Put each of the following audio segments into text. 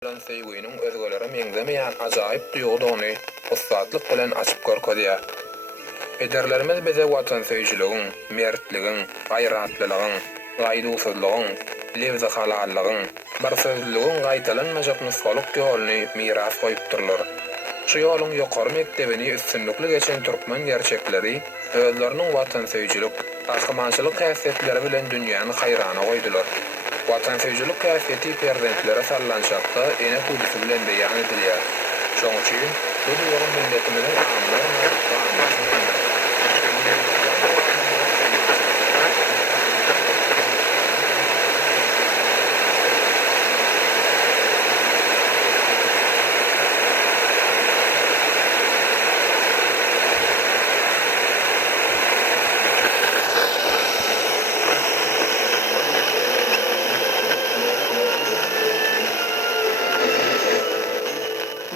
bilen seýgüýniň özgelere meňzemeýän ajaýyp duýgudygyny ussatlyk bilen açyp görkezýär. Ederlerimiz bize watan söýjüligiň, mertligiň, gaýratlylygyň, gaýdusuzlygyň, lewze halallygyň, barsözlügiň gaýtalanmajak nusgalyk ýoluny miras goýupdyrlar. Şu ýoluň ýokary mektebini üstünlikli geçen türkmen gerçekleri özleriniň watan söýjülik, kahramançylyk häsiýetleri bilen dünýäni haýrana goýdular. Watan söýjülik häsiýeti perzentlere sallanşakda ene kudusu bilen beýan edilýär. Şoň üçin bu ýolun milletimiziň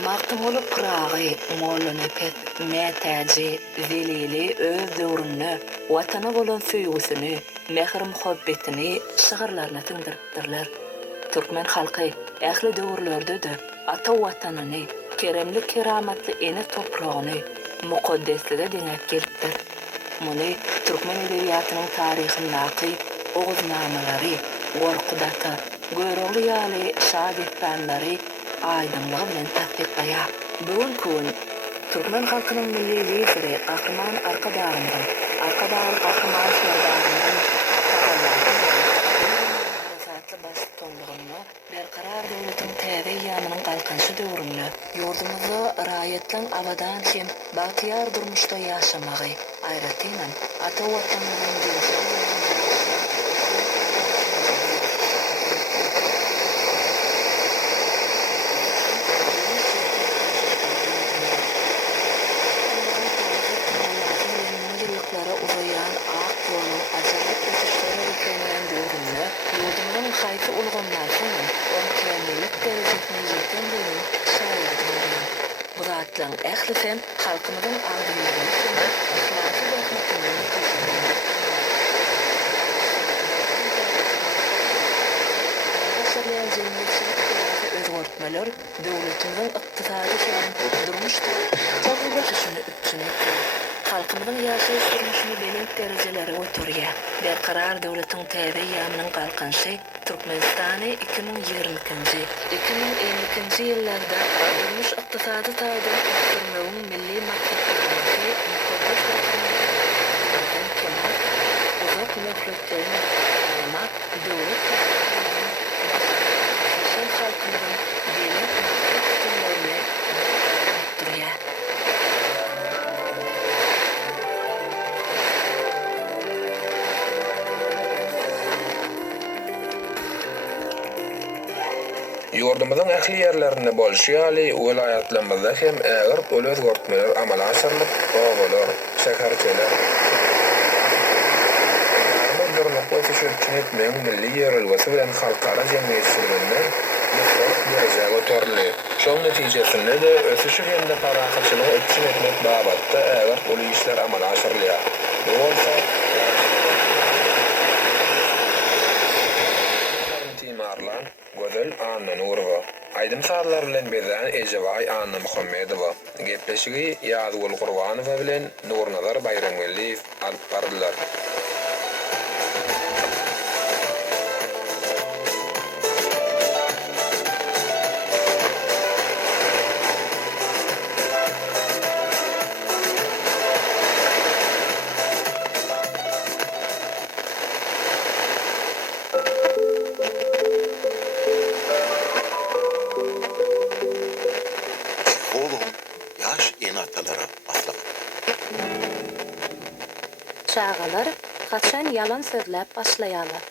Martymyly Pragy, Mollonepet, Mätäji, Zelili öz döwrüni, watana bolan söýgüsini, mehr-muhabbetini şygyrlaryna tüňdiripdirler. Türkmen halky ähli döwürlerde de ata watanyny, keremli keramatly ene topragyny mukaddeslige deňep gelipdir. Muny türkmen edebiýatynyň taryhyndaky oguznamalary, gorkudata, göregli ýaly şad etmenleri aydınlığı bilen tatbikaya. Bugün kun Türkmen halkynyň milli lideri Kahraman Arkadaryndan, Arkadar Kahraman Serdaryndan satly başlygyny berkarar döwletiň täze ýamynyň galkynşy döwründe ýurdumyzda raýatlaň abadan hem batyar durmuşda ýaşamagy aýratynyň ata watanynyň hayfy ulgamlarsyň, on kemillik derejesine ýetendigini şaýardylar. Bu zatlaň ählisen halkymyzyň agdylygyny şuna ýasy bakmasyny köýdüler. Başarýan jemgyýetçilik özgörtmeler döwletimiziň ykdysady şeýle durmuşda tabygatyşyny üçin halkymyzyň ýaşaýyş durmuşyny belirli derejelere götürýär. Berkarar döwletiň täze ýamynyň galkynşy Türkmenistany 2020-2050 ýyllarda durmuş ykdysady taýdan öňürmäň milli maksatlaryny mukaddes etmek uzak möhletlerini almak döwlet halkymyzyň belirli maksatlaryny durýar. Ýurdumyzyň ähli ýerlerinde bolşýaly welaýatlarymyzda hem ägir bol özgörtmeler amala aşyrylyp, owalar, şäherçeler milli ýerelgesi bilen halkara jemgyýetçiliginde derejäge göterildi. Şoň netijesinde de ösüşi hemde parahatçylygy üçin etmek babatda ägir bol işler amala aşyrylýar. Bu bolsa timarlan Gözel Anna Nurova, aydın saatlar bilen bezän Ejeway Anna Muhammedowa, gepleşigi Ýazgul Gurbanowa bilen Nurnazar Bayramgeliýew alyp bardylar. Çağalar haçan yalan sözläp başlaýarlar.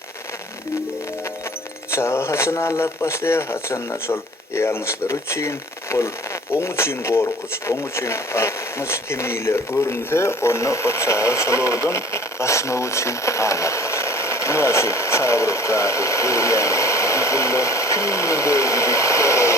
Çağa haçan alap başlaýar, haçan şol ýalňyşlar üçin, ol oň üçin gorkuç, oň üçin atmyş kemiler görünse, onu o çağa şolordan gaçmak üçin alap. Muna şu çağırıp gaýdyp, ýa-da bu tümüde